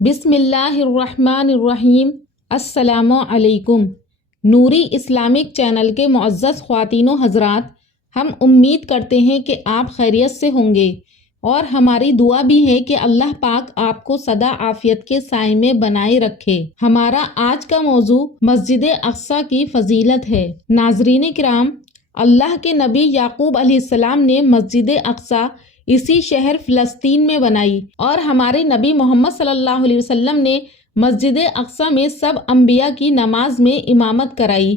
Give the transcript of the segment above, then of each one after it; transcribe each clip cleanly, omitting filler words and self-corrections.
بسم اللہ الرحمن الرحیم۔ السلام علیکم۔ نوری اسلامک چینل کے معزز خواتین و حضرات، ہم امید کرتے ہیں کہ آپ خیریت سے ہوں گے اور ہماری دعا بھی ہے کہ اللہ پاک آپ کو سدا عافیت کے سائے میں بنائے رکھے۔ ہمارا آج کا موضوع مسجد اقصی کی فضیلت ہے۔ ناظرین کرام، اللہ کے نبی یعقوب علیہ السلام نے مسجد اقصی اسی شہر فلسطین میں بنائی، اور ہمارے نبی محمد صلی اللہ علیہ وسلم نے مسجد اقصی میں سب انبیاء کی نماز میں امامت کرائی۔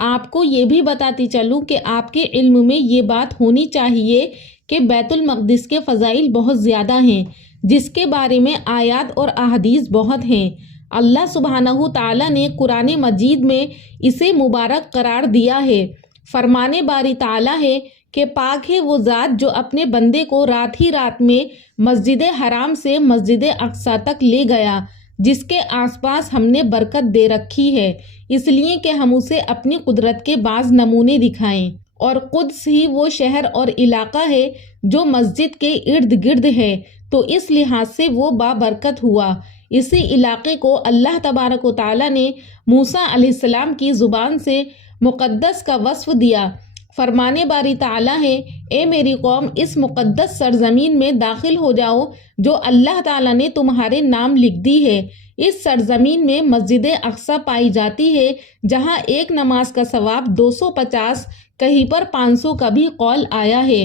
آپ کو یہ بھی بتاتی چلوں کہ آپ کے علم میں یہ بات ہونی چاہیے کہ بیت المقدس کے فضائل بہت زیادہ ہیں، جس کے بارے میں آیات اور احادیث بہت ہیں۔ اللہ سبحانہ تعالیٰ نے قرآن مجید میں اسے مبارک قرار دیا ہے۔ فرمانے باری تعالیٰ ہے کہ پاک ہے وہ ذات جو اپنے بندے کو رات ہی رات میں مسجد حرام سے مسجد اقصی تک لے گیا، جس کے آس پاس ہم نے برکت دے رکھی ہے، اس لیے کہ ہم اسے اپنی قدرت کے بعض نمونے دکھائیں۔ اور قدس ہی وہ شہر اور علاقہ ہے جو مسجد کے ارد گرد ہے، تو اس لحاظ سے وہ بابرکت ہوا۔ اسی علاقے کو اللہ تبارک و تعالیٰ نے موسیٰ علیہ السلام کی زبان سے مقدس کا وصف دیا۔ فرمانے باری تعالیٰ ہے، اے میری قوم، اس مقدس سرزمین میں داخل ہو جاؤ جو اللہ تعالیٰ نے تمہارے نام لکھ دی ہے۔ اس سرزمین میں مسجد اقصی پائی جاتی ہے، جہاں ایک نماز کا ثواب 250، کہیں پر 500 کا بھی قول آیا ہے،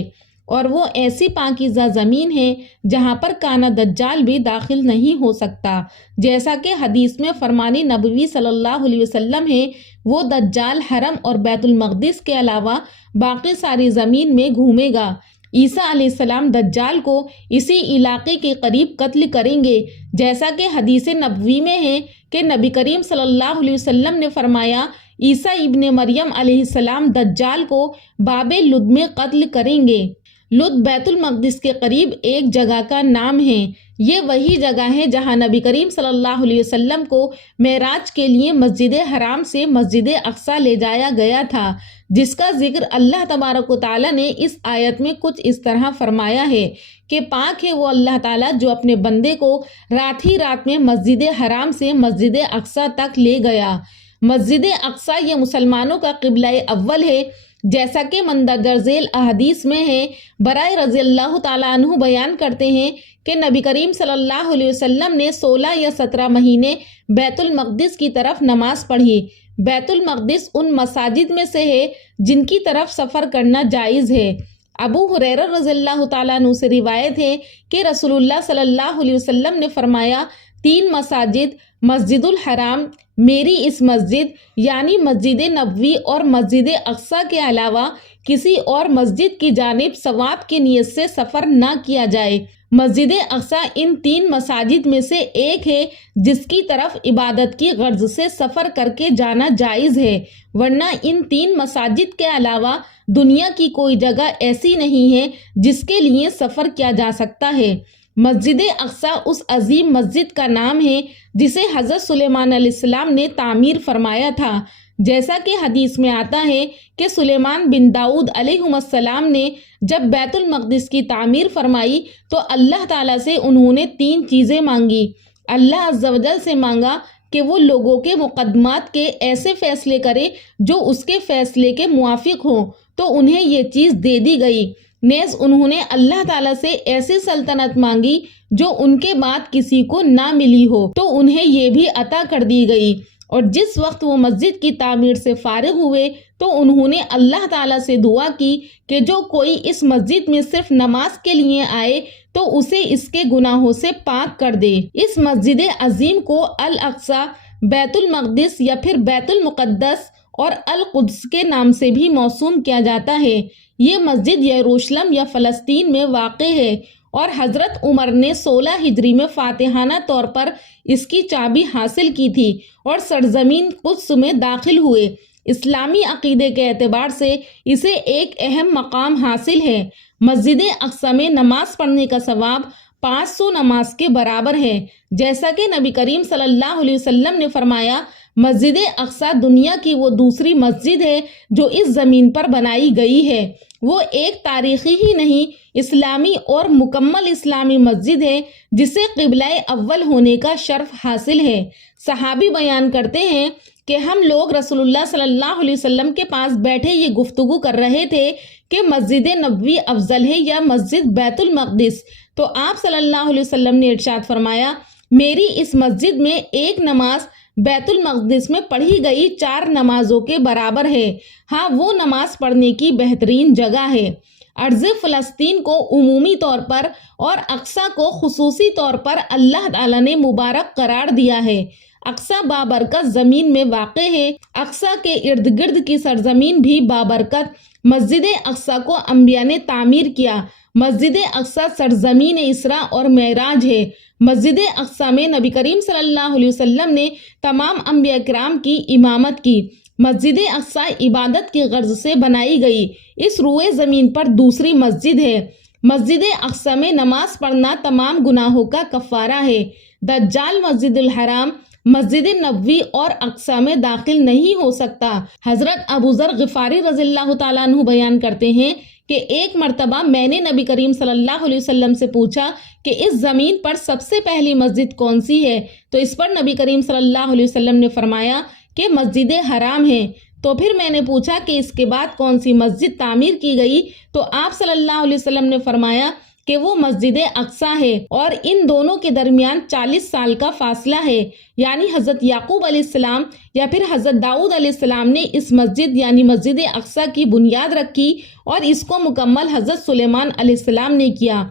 اور وہ ایسی پاکیزہ زمین ہے جہاں پر کانا دجال بھی داخل نہیں ہو سکتا، جیسا کہ حدیث میں فرمان نبوی صلی اللہ علیہ وسلم ہے، وہ دجال حرم اور بیت المقدس کے علاوہ باقی ساری زمین میں گھومے گا۔ عیسیٰ علیہ السلام دجال کو اسی علاقے کے قریب قتل کریں گے، جیسا کہ حدیث نبوی میں ہے کہ نبی کریم صلی اللہ علیہ وسلم نے فرمایا، عیسیٰ ابن مریم علیہ السلام دجال کو باب لد میں قتل کریں گے۔ لد بیت المقدس کے قریب ایک جگہ کا نام ہے۔ یہ وہی جگہ ہے جہاں نبی کریم صلی اللہ علیہ وسلم کو معراج کے لیے مسجد حرام سے مسجد اقصی لے جایا گیا تھا، جس کا ذکر اللہ تبارک و تعالیٰ نے اس آیت میں کچھ اس طرح فرمایا ہے کہ پاک ہے وہ اللہ تعالیٰ جو اپنے بندے کو رات ہی رات میں مسجد حرام سے مسجد اقصی تک لے گیا۔ مسجد اقصی یہ مسلمانوں کا قبلہ اول ہے، جیسا کہ مندرجہ ذیل احادیث میں ہے۔ برائے رضی اللہ تعالیٰ عنہ بیان کرتے ہیں کہ نبی کریم صلی اللہ علیہ وسلم نے 16 یا 17 مہینے بیت المقدس کی طرف نماز پڑھی۔ بیت المقدس ان مساجد میں سے ہے جن کی طرف سفر کرنا جائز ہے۔ ابو ہریرہ رضی اللہ تعالیٰ عنہ سے روایت ہے کہ رسول اللہ صلی اللہ علیہ وسلم نے فرمایا، 3 مساجد، مسجد الحرام، میری اس مسجد یعنی مسجد نبوی اور مسجد اقصی کے علاوہ کسی اور مسجد کی جانب ثواب کی نیت سے سفر نہ کیا جائے۔ مسجد اقصی ان 3 مساجد میں سے ایک ہے جس کی طرف عبادت کی غرض سے سفر کر کے جانا جائز ہے، ورنہ ان 3 مساجد کے علاوہ دنیا کی کوئی جگہ ایسی نہیں ہے جس کے لیے سفر کیا جا سکتا ہے۔ مسجد اقصی اس عظیم مسجد کا نام ہے جسے حضرت سلیمان علیہ السلام نے تعمیر فرمایا تھا، جیسا کہ حدیث میں آتا ہے کہ سلیمان بن داؤد علیہ السلام نے جب بیت المقدس کی تعمیر فرمائی تو اللہ تعالیٰ سے انہوں نے 3 چیزیں مانگی۔ اللہ عز و جل سے مانگا کہ وہ لوگوں کے مقدمات کے ایسے فیصلے کرے جو اس کے فیصلے کے موافق ہوں، تو انہیں یہ چیز دے دی گئی۔ نیز انہوں نے اللہ تعالیٰ سے ایسی سلطنت مانگی جو ان کے بعد کسی کو نہ ملی ہو، تو انہیں یہ بھی عطا کر دی گئی۔ اور جس وقت وہ مسجد کی تعمیر سے فارغ ہوئے تو انہوں نے اللہ تعالیٰ سے دعا کی کہ جو کوئی اس مسجد میں صرف نماز کے لیے آئے تو اسے اس کے گناہوں سے پاک کر دے۔ اس مسجد عظیم کو الاقصی، بیت المقدس یا پھر بیت المقدس اور القدس کے نام سے بھی موسوم کیا جاتا ہے۔ یہ مسجد یروشلم یا فلسطین میں واقع ہے، اور حضرت عمر نے 16 ہجری میں فاتحانہ طور پر اس کی چابی حاصل کی تھی اور سرزمین قدس میں داخل ہوئے۔ اسلامی عقیدے کے اعتبار سے اسے ایک اہم مقام حاصل ہے۔ مسجد اقصی میں نماز پڑھنے کا ثواب 500 نماز کے برابر ہے، جیسا کہ نبی کریم صلی اللہ علیہ وسلم نے فرمایا، مسجد اقصی دنیا کی وہ دوسری مسجد ہے جو اس زمین پر بنائی گئی ہے۔ وہ ایک تاریخی ہی نہیں اسلامی اور مکمل اسلامی مسجد ہے جسے قبلہ اول ہونے کا شرف حاصل ہے۔ صحابی بیان کرتے ہیں کہ ہم لوگ رسول اللہ صلی اللہ علیہ وسلم کے پاس بیٹھے یہ گفتگو کر رہے تھے کہ مسجد نبوی افضل ہے یا مسجد بیت المقدس، تو آپ صلی اللہ علیہ وسلم نے ارشاد فرمایا، میری اس مسجد میں ایک نماز بیت المقدس میں پڑھی گئی 4 نمازوں کے برابر ہے۔ ہاں، وہ نماز پڑھنے کی بہترین جگہ ہے۔ ارض فلسطین کو عمومی طور پر اور اقصی کو خصوصی طور پر اللہ تعالیٰ نے مبارک قرار دیا ہے۔ اقصی بابرکت زمین میں واقع ہے۔ اقصی کے ارد گرد کی سرزمین بھی بابرکت۔ مسجد اقصی کو انبیاء نے تعمیر کیا۔ مسجد اقصی سرزمین اسراء اور معراج ہے۔ مسجد اقصی میں نبی کریم صلی اللہ علیہ وسلم نے تمام انبیاء کرام کی امامت کی۔ مسجد اقصی عبادت کی غرض سے بنائی گئی اس روئے زمین پر دوسری مسجد ہے۔ مسجد اقصی میں نماز پڑھنا تمام گناہوں کا کفارہ ہے۔ دجال مسجد الحرام، مسجد نبوی اور اقصی میں داخل نہیں ہو سکتا۔ حضرت ابو ذر غفاری رضی اللہ تعالیٰ عنہ بیان کرتے ہیں کہ ایک مرتبہ میں نے نبی کریم صلی اللہ علیہ وسلم سے پوچھا کہ اس زمین پر سب سے پہلی مسجد کون سی ہے، تو اس پر نبی کریم صلی اللہ علیہ وسلم نے فرمایا کہ مسجد حرام ہے۔ تو پھر میں نے پوچھا کہ اس کے بعد کون سی مسجد تعمیر کی گئی، تو آپ صلی اللہ علیہ وسلم نے فرمایا کہ وہ مسجد اقصی ہے، اور ان دونوں کے درمیان 40 سال کا فاصلہ ہے، یعنی حضرت یعقوب علیہ السلام یا پھر حضرت داؤد علیہ السلام نے اس مسجد یعنی مسجد اقصی کی بنیاد رکھی اور اس کو مکمل حضرت سلیمان علیہ السلام نے کیا۔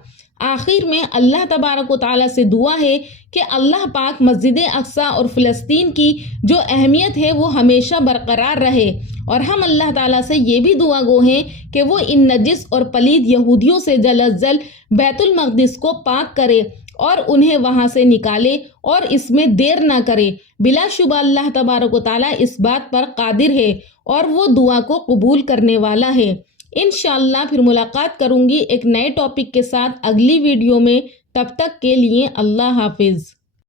آخر میں اللہ تبارک و تعالیٰ سے دعا ہے کہ اللہ پاک مسجد اقصی اور فلسطین کی جو اہمیت ہے وہ ہمیشہ برقرار رہے، اور ہم اللہ تعالیٰ سے یہ بھی دعا گو ہیں کہ وہ ان نجس اور پلید یہودیوں سے جلد از جلد بیت المقدس کو پاک کرے اور انہیں وہاں سے نکالے اور اس میں دیر نہ کرے۔ بلا شبہ اللہ تبارک و تعالیٰ اس بات پر قادر ہے اور وہ دعا کو قبول کرنے والا ہے۔ انشاءاللہ پھر ملاقات کروں گی ایک نئے ٹاپک کے ساتھ اگلی ویڈیو میں۔ تب تک کے لیے اللہ حافظ۔